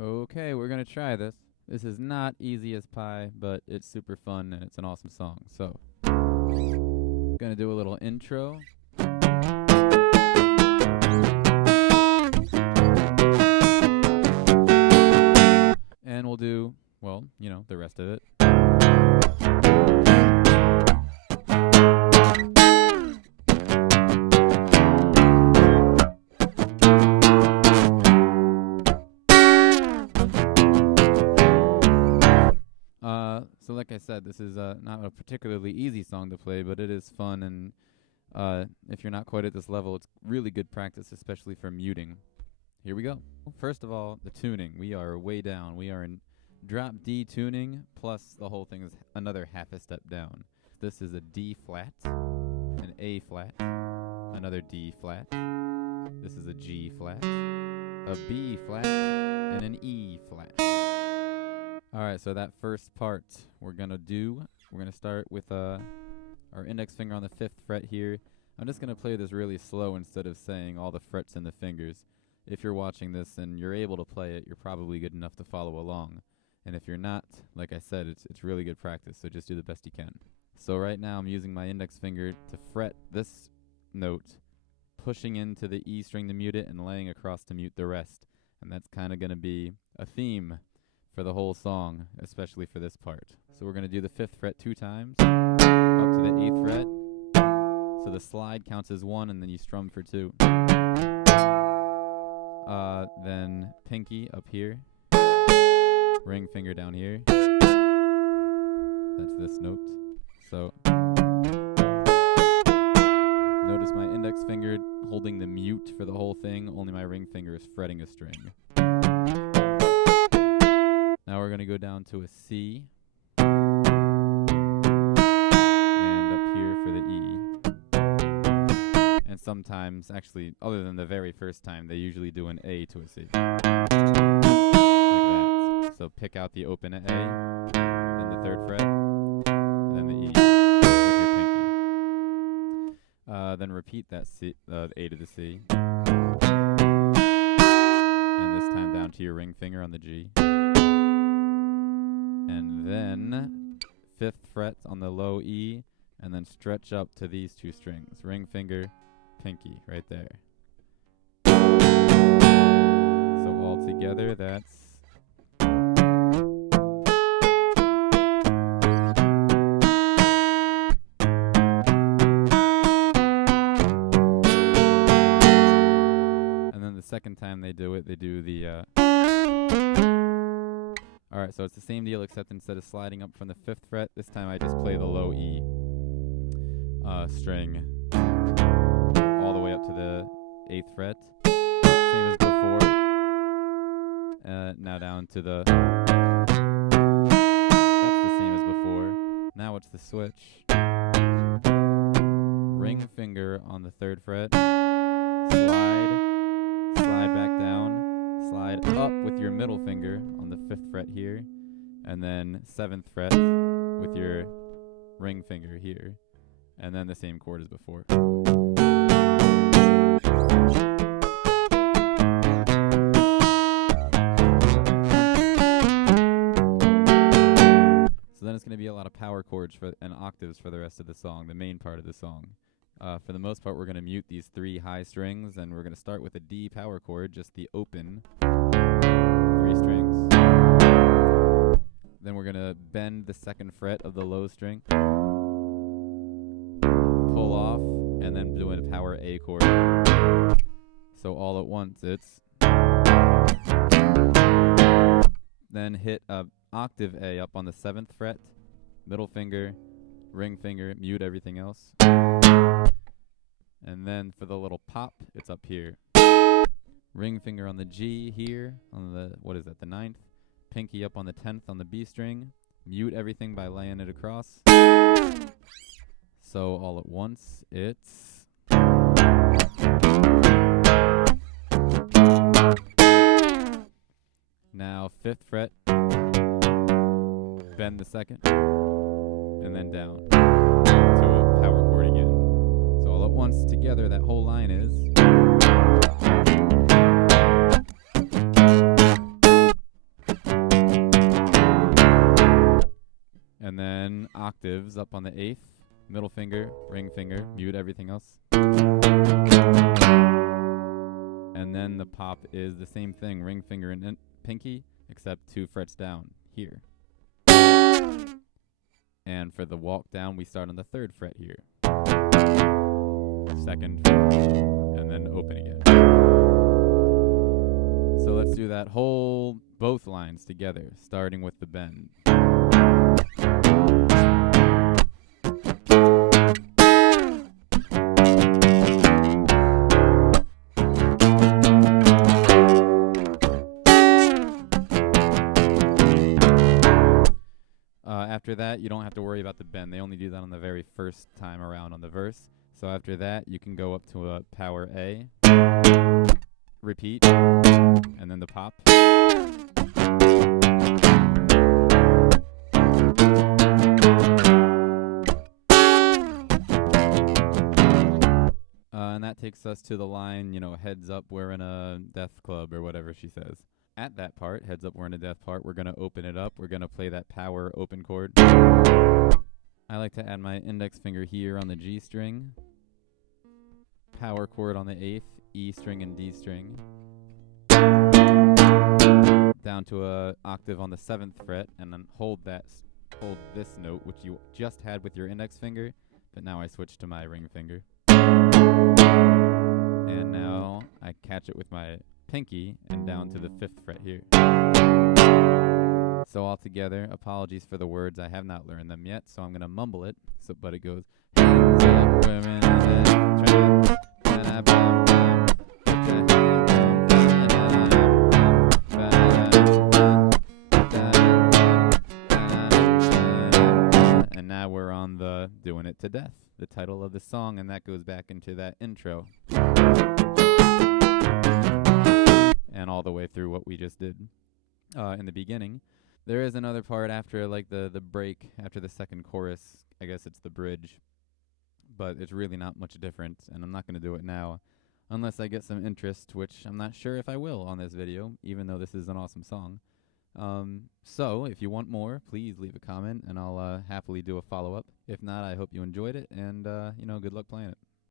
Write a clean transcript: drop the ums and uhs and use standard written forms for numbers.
Okay, we're gonna try this. This is not easy as pie, but it's super fun and it's an awesome song. So, gonna do a little intro. And we'll do, well, you know, the rest of it. So like I said, this is not a particularly easy song to play, but it is fun, and if you're not quite at this level, it's really good practice, especially for muting. Here we go. First of all, the tuning. We are way down. We are in drop D tuning, plus the whole thing is another half a step down. This is a D flat, an A flat, another D flat. This is a G flat, a B flat, and an E flat. Alright, so that first part we're going to start with our index finger on the 5th fret here. I'm just going to play this really slow instead of saying all the frets in the fingers. If you're watching this and you're able to play it, you're probably good enough to follow along. And if you're not, like I said, it's really good practice, so just do the best you can. So right now I'm using my index finger to fret this note, pushing into the E string to mute it and laying across to mute the rest. And that's kind of going to be a theme for the whole song, especially for this part. So we're going to do the 5th fret 2 times, up to the 8th fret. So the slide counts as 1, and then you strum for 2. Then pinky up here, ring finger down here. That's this note. So notice my index finger holding the mute for the whole thing, only my ring finger is fretting a string. Now we're going to go down to a C, and up here for the E. And sometimes, actually, other than the very first time, they usually do an A to a C. Like that. So pick out the open A, then the 3rd fret, then the E with your pinky. Then repeat that C, A to the C. And this time down to your ring finger on the G. And then 5th fret on the low E, and then stretch up to these 2 strings. Ring finger, pinky, right there. So all together, that's... And then the second time they do it, they do the... Alright, so it's the same deal, except instead of sliding up from the 5th fret, this time I just play the low E string all the way up to the 8th fret. Same as before. Now down to the... That's the same as before. Now it's the switch. Ring finger on the 3rd fret. Slide back down. Slide up with your middle finger on the 5th fret here, and then 7th fret with your ring finger here, and then the same chord as before. So then it's going to be a lot of power chords and octaves for the rest of the song, the main part of the song. For the most part, we're going to mute these 3 high strings, and we're going to start with a D power chord, just the open 3 strings. Then we're going to bend the 2nd fret of the low string, pull off, and then do a power A chord. So all at once, it's... Then hit a octave A up on the 7th fret, middle finger, ring finger, mute everything else. And then for the little pop, it's up here. Ring finger on the G here, on the, what is that, the 9th. Pinky up on the 10th on the B string. Mute everything by laying it across. So all at once, it's... Now 5th fret, bend the 2nd, and then down to a power chord again. So all at once together, that whole line is... octaves up on the 8th, middle finger, ring finger, mute everything else. And then the pop is the same thing, ring finger and pinky, except 2 frets down here. And for the walk down, we start on the 3rd fret here. 2nd, and then open again. So let's do that whole, both lines together, starting with the bend. After that, you don't have to worry about the bend. They only do that on the very first time around on the verse. So after that, you can go up to a power A, repeat, and then the pop. And that takes us to the line, you know, heads up, we're in a death club, or whatever she says. At that part, heads up, we're in a death part, we're going to open it up. We're going to play that power open chord. I like to add my index finger here on the G string, power chord on the 8th, E string and D string, down to a octave on the 7th fret, and then hold this note, which you just had with your index finger, but now I switch to my ring finger. And now I catch it with my pinky and down to the 5th fret here. So all together, apologies for the words, I have not learned them yet, so I'm going to mumble it, but it goes, hands up, women in the trap, and now we're on the Doing It to Death, the title of the song, and that goes back into that intro. And all the way through what we just did in the beginning. There is another part after, like, the break, after the second chorus. I guess it's the bridge. But it's really not much different, and I'm not going to do it now unless I get some interest, which I'm not sure if I will on this video, even though this is an awesome song. So, if you want more, please leave a comment, and I'll happily do a follow-up. If not, I hope you enjoyed it, and, you know, good luck playing it.